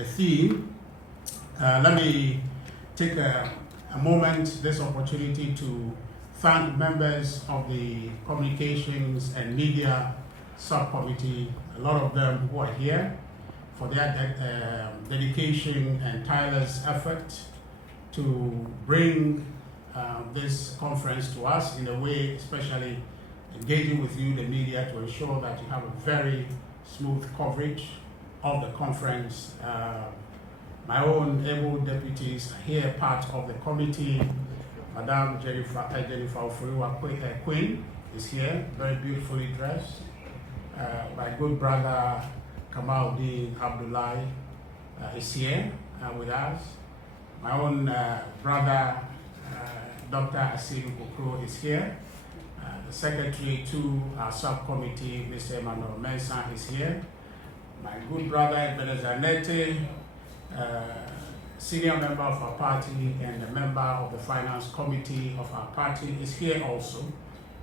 the theme, let me take a moment, this opportunity to thank members of the Communications and Media Subcommittee, a lot of them who are here, for their dedication and tireless effort to bring this conference to us in a way, especially engaging with you, the media, to ensure that you have a very smooth coverage of the conference. My own able deputies are here, part of the committee. Madam Jennifer Queen is here, very beautifully dressed. My good brother Kamaldeen Abdullahi is here with us. My own brother Dr. Asiru Kufuor is here. The secretary to our subcommittee, Mr. Emmanuel Mensah, is here. My good brother Ebenezer Nete, senior member of our party and a member of the finance committee of our party, is here also.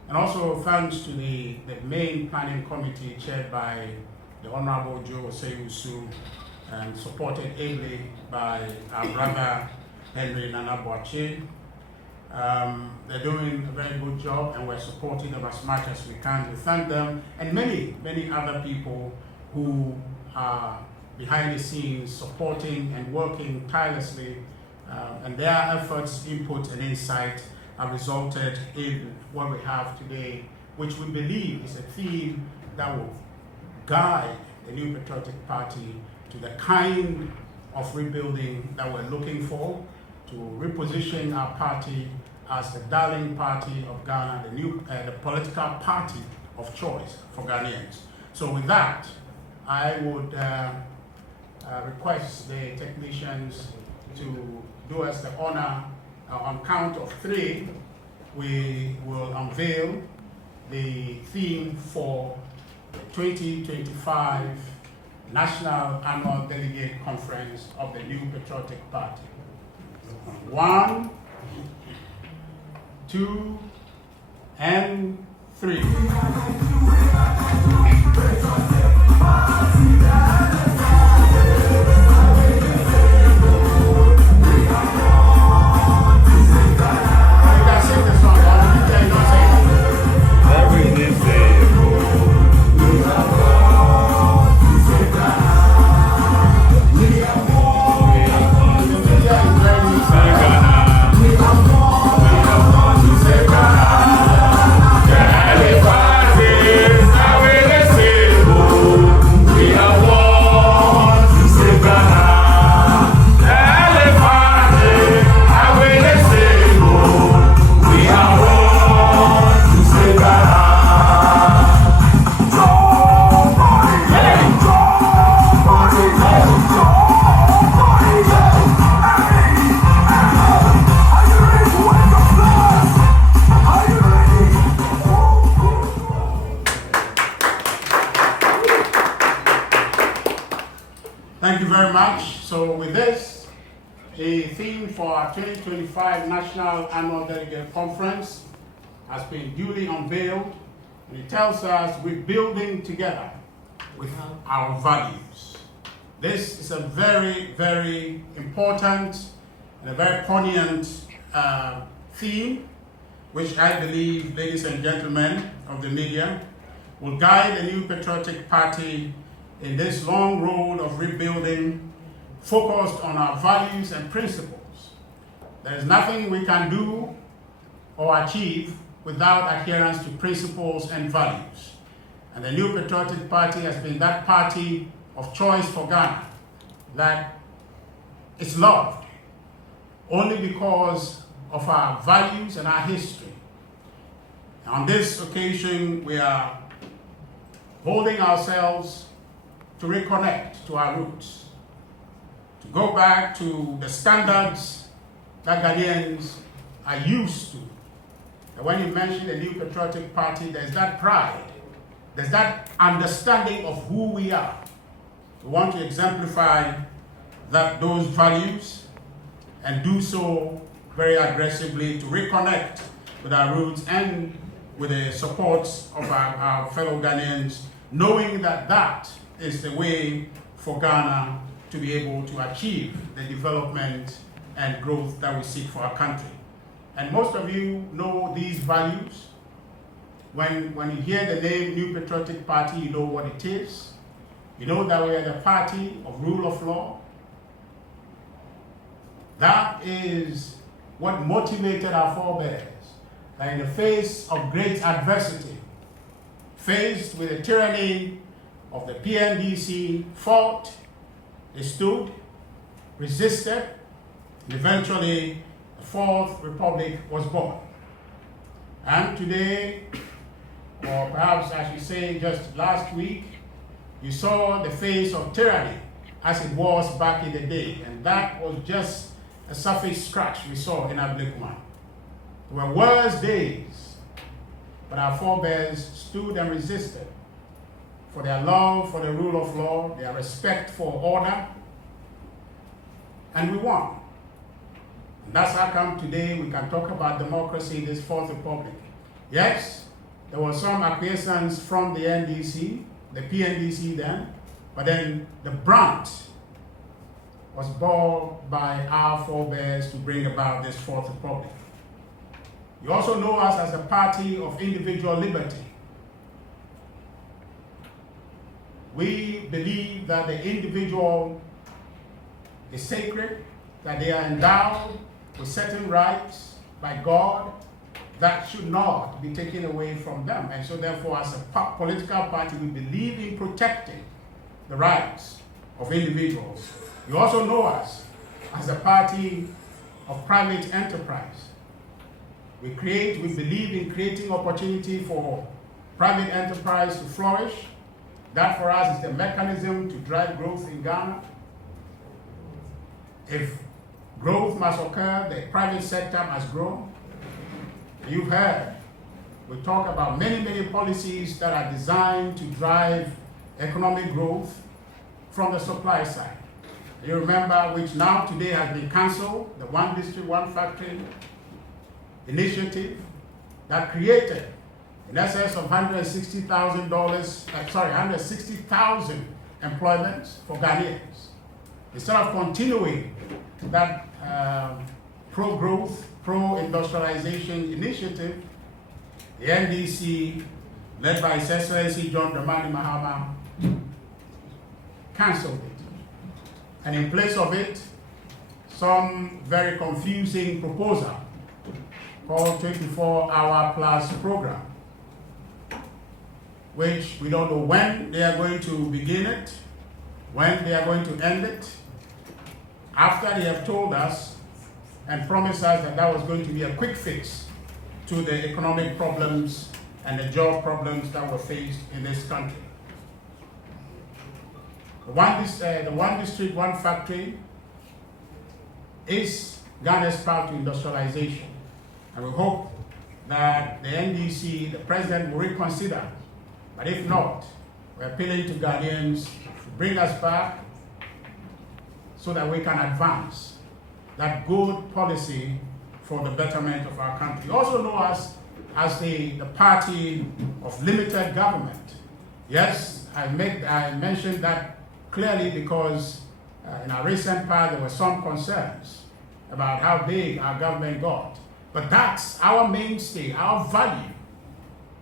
And also thanks to the main planning committee chaired by the Honorable Joe Oseiusu and supported ably by our brother Henry Nanabuache. They're doing a very good job and we're supporting them as much as we can. We thank them and many other people who are behind the scenes supporting and working tirelessly, and their efforts, input and insight have resulted in what we have today, which we believe is a theme that will guide the New Patriotic Party to the kind of rebuilding that we're looking for, to reposition our party as the darling party of Ghana, the political party of choice for Ghanaians. So with that, I would request the technicians to do us the honor. On count of 3, we will unveil the theme for the 2025 National Annual Delegate Conference of the New Patriotic Party. 1, 2, and 3. Thank you very much. So with this, the theme for our 2025 National Annual Delegate Conference has been duly unveiled, and it tells us we're building together with our values. This is a very important and a very poignant theme, which I believe, ladies and gentlemen of the media, will guide the New Patriotic Party in this long road of rebuilding, focused on our values and principles. There is nothing we can do or achieve without adherence to principles and values. And the New Patriotic Party has been that party of choice for Ghana that is loved only because of our values and our history. On this occasion, we are holding ourselves to reconnect to our roots, to go back to the standards that Ghanaians are used to. And when you mention the New Patriotic Party, there's that pride, there's that understanding of who we are. We want to exemplify those values and do so very aggressively to reconnect with our roots and with the support of our fellow Ghanaians, knowing that that is the way for Ghana to be able to achieve the development and growth that we seek for our country. And most of you know these values. When you hear the name New Patriotic Party, you know what it is. You know that we are the party of rule of law. That is what motivated our forebears, that in the face of great adversity, faced with the tyranny of the PNDC, fought, they stood, resisted, and eventually the Fourth Republic was born. And today, or perhaps I should say just last week, you saw the face of tyranny as it was back in the day, and that was just a surface scratch we saw in Agyekum. There were worse days, but our forebears stood and resisted for their love for the rule of law, their respect for order, and we won. And that's how come today we can talk about democracy in this Fourth Republic. Yes, there was some acquiescence from the NDC, the PNDC then, but then the brunt was borne by our forebears to bring about this Fourth Republic. You also know us as a party of individual liberty. We believe that the individual is sacred, that they are endowed with certain rights by God that should not be taken away from them. And so therefore, as a political party, we believe in protecting the rights of individuals. You also know us as a party of private enterprise. We believe in creating opportunity for private enterprise to flourish. That for us is the mechanism to drive growth in Ghana. If growth must occur, the private sector must grow. You've heard, we talk about many policies that are designed to drive economic growth from the supply side. You remember, which now today has been cancelled, the One District, One Factory initiative that created in excess of $160,000 employments for Ghanaians. Instead of continuing that pro-growth, pro-industrialization initiative, the NDC, led by His Excellency John Dramani Mahama, cancelled it. And in place of it, some very confusing proposal called 24-hour plus program, which we don't know when they are going to begin it, when they are going to end it, after they have told us and promised us that that was going to be a quick fix to the economic problems and the job problems that were faced in this country. The One District, One Factory is Ghana's path to industrialization. And we hope that the NDC, the president, will reconsider. But if not, we're appealing to Ghanaians to bring us back so that we can advance that good policy for the betterment of our country. You also know us as the party of limited government. Yes, I mentioned that clearly because in our recent past there were some concerns about how big our government got. But that's our mainstay, our value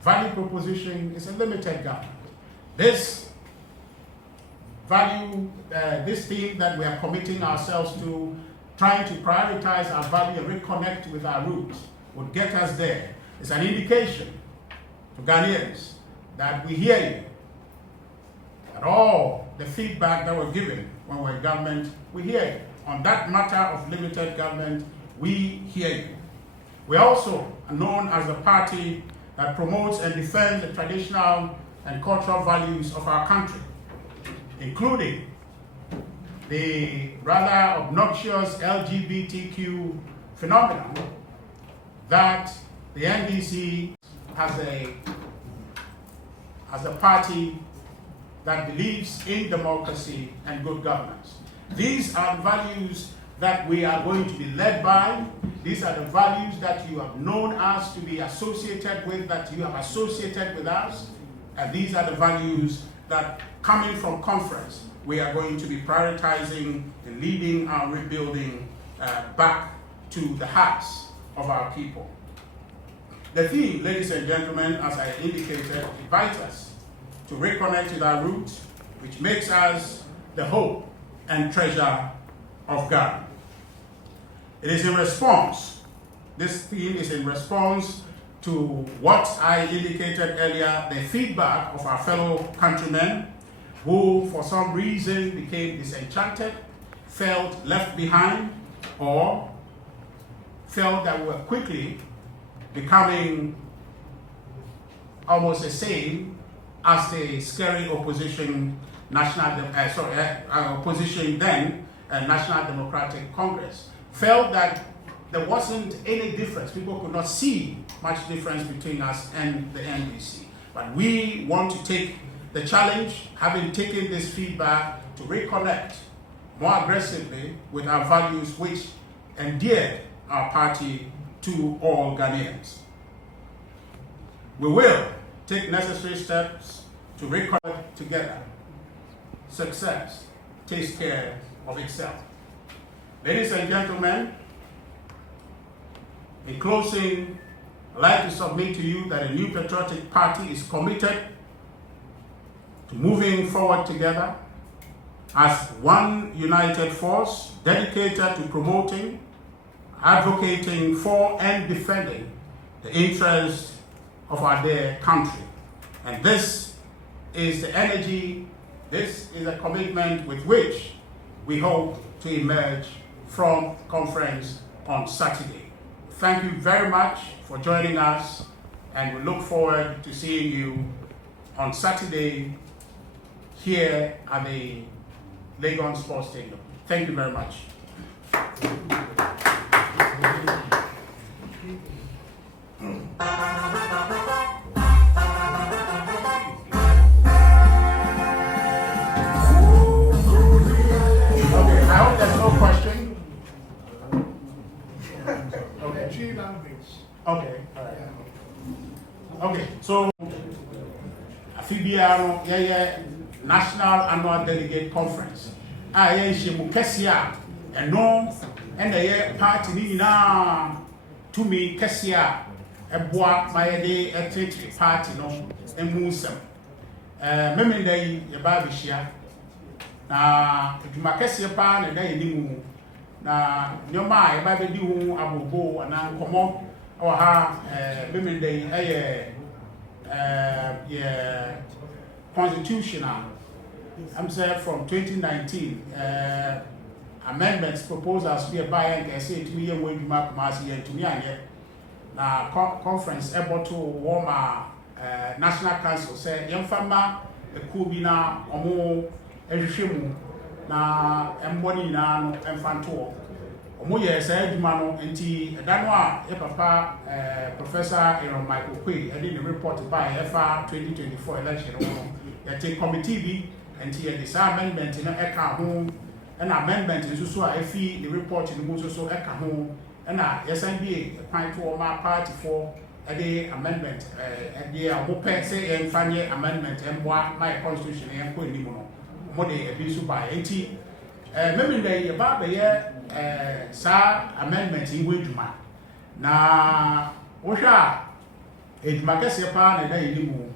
proposition is a limited government. This value, this theme that we are committing ourselves to, trying to prioritize our value and reconnect with our roots, would get us there. It's an indication to Ghanaians that we hear you. That all the feedback that we're given when we're in government, we hear you. On that matter of limited government, we hear you. We also are known as a party that promotes and defends the traditional and cultural values of our country, including the rather obnoxious LGBTQ phenomenon that the NDC as a party that believes in democracy and good governance. These are values that we are going to be led by. These are the values that you have known us to be associated with, that you have associated with us. And these are the values that, coming from conference, we are going to be prioritizing and leading our rebuilding back to the hearts of our people. The theme, ladies and gentlemen, as I indicated, invites us to reconnect with our roots, which makes us the hope and treasure of God. It is in response, this theme is in response to what I indicated earlier, the feedback of our fellow countrymen who for some reason became disenchanted, felt left behind, or felt that we were quickly becoming almost the same as the scary opposition opposition then, National Democratic Congress. Felt that there wasn't any difference. People could not see much difference between us and the NDC. But we want to take the challenge, having taken this feedback, to reconnect more aggressively with our values which endeared our party to all Ghanaians. We will take necessary steps to reconnect together. Success takes care of itself. Ladies and gentlemen, in closing, I'd like to submit to you that a new patriotic party is committed to moving forward together as one united force dedicated to promoting, advocating for, and defending the interests of our dear country. And this is the energy, this is a commitment with which we hope to emerge from conference on Saturday. Thank you very much for joining us, and we look forward to seeing you on Saturday here at the Legon Sports Stadium. Thank you very much. Okay, I hope there's no question. Okay, all right. Okay, so Afibiano, National Annual Delegate Conference. Shemukesia, and no, and the party na to me, Kessia, a bois, my day, a treaty party, no, and Musam. Memory day, a barbishia. Now, if my Kessia pan and day, you now, no, my baby do Abu Bo and I'm come on, or her, women day, constitutional. I'm saying from 2019, amendments proposed as we buy and can say to me when you mark Marcy and to me now conference able to warm National Council say young farmer a kubina omo ehwehwemu na emboni na emfanto omo ye say adwuma no enti edano a ye papa Professor Michael Quay e dey report by FR 2024 election no ye take committee bi enti ye this amendment no eka ho and amendment nso so a efi the report no mo so eka ho and yes NBA kwan to all my party for the amendment the open say enfanye amendment emboa my constitution en ko ni mo no mo de ebi so by enti maybe the ba be ye sa amendment in weduma na wo hwa eduma kese pa na da yi mu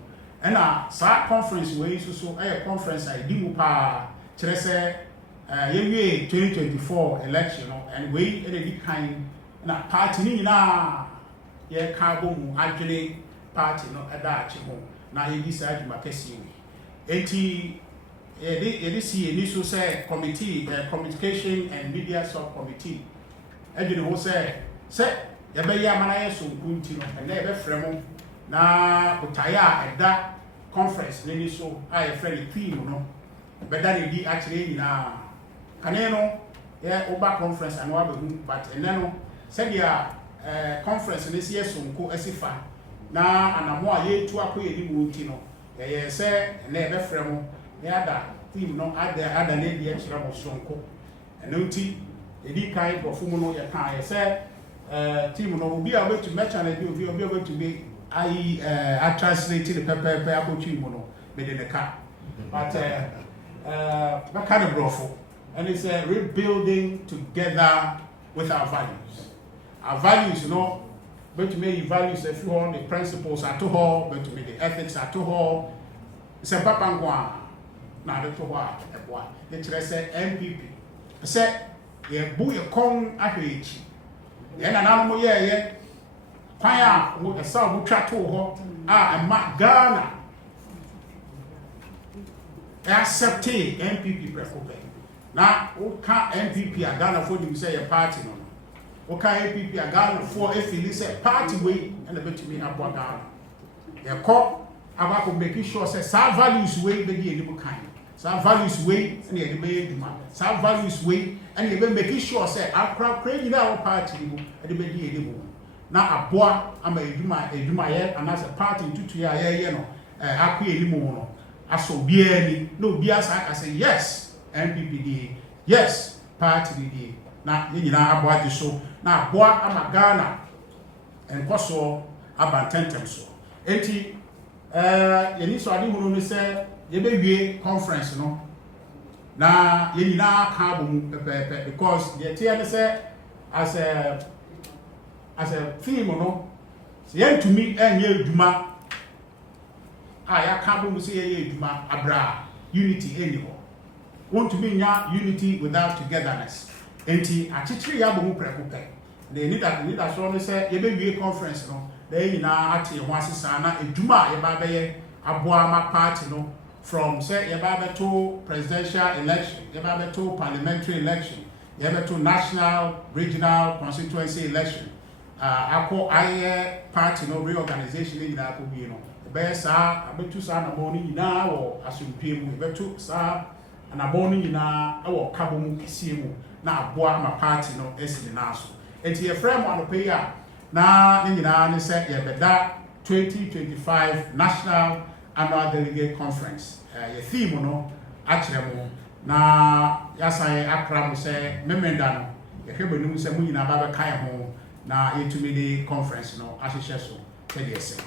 na sa conference we so conference I di mu pa kire se yewie 2024 election and we dey kind na party ni na ye ka bo mu adwene party no eda achi ho na ye gi sa aduma kese we enti ye see ni so say committee communication and media subcommittee adwene ho say ye be ya mana ye so nkunti no na ye be fremo na utaya eda conference ni so I friend team no be da di actually na kaneno ye oba conference and wa be but eneno said ya conference this year sonko asifa na anamo a ye tu akoye ni mu nti no ye say na e be fremo na ada team no ada na bi e kira mo sonko eno nti e di kai go fumu no ye kan ye say team no obi a wetu mecha na bi obi a wetu be I translate the paper akotwi mu no be de ka but kind of brofo, and it's rebuilding together with our values. Our values, you know, but to me, values if you want the principles at all, but to me the ethics at all. It's a papangwa. Now the toaeboa. The say NPP. I said, ye bu ye kong ahwechi. Ye na namu ye. Kwaya a saw who try to ho. And Mark Ghana. Accepting NPP precope. Now, who can't NPP a Ghana for you say a party no. Who can't NPP a Ghana for if you say party way and a bit to me about Ghana. Ye call about making sure say some values way be the animal kind. Some values way and the animal some values way and you making sure say our crowd creating our party and the be animal. Now a boy I'm a do and as a party to ya no I create anymore. As so be no be as I say yes NPP yes party the na you know about the show now boy I'm a Ghana and also about 10 times so enti yeni so ade hunu ni say ye be wie conference no na ye nyina ka bom pepepe because the tia say as a theme no say to me enye aduma ya ka bom say ye aduma abra unity anyhow want to be nya unity without togetherness enti achichiri ya bom prekope the leader so no say ye be wie conference no they nyina ate ho asesa na aduma ye ba be aboa ma party no from say ye ba to presidential election ye ba to parliamentary election ye ba to national regional constituency election akọ aye party no reorganization ni na ko bi no be sa abetu sa na mo ni nyina wo asumpie mu betu sa na bo ni nyina wo kabo mu kese mu na aboa ma party no esi na so enti ye frame one pay ya na ni nyina ni say ye beda 2025 national annual delegate conference ye theme no akire mu na yasan akra mu say memenda no ye hwebe nu say mu nyina ba be kan ho na yetumi di conference no ahyehyɛ so tell you say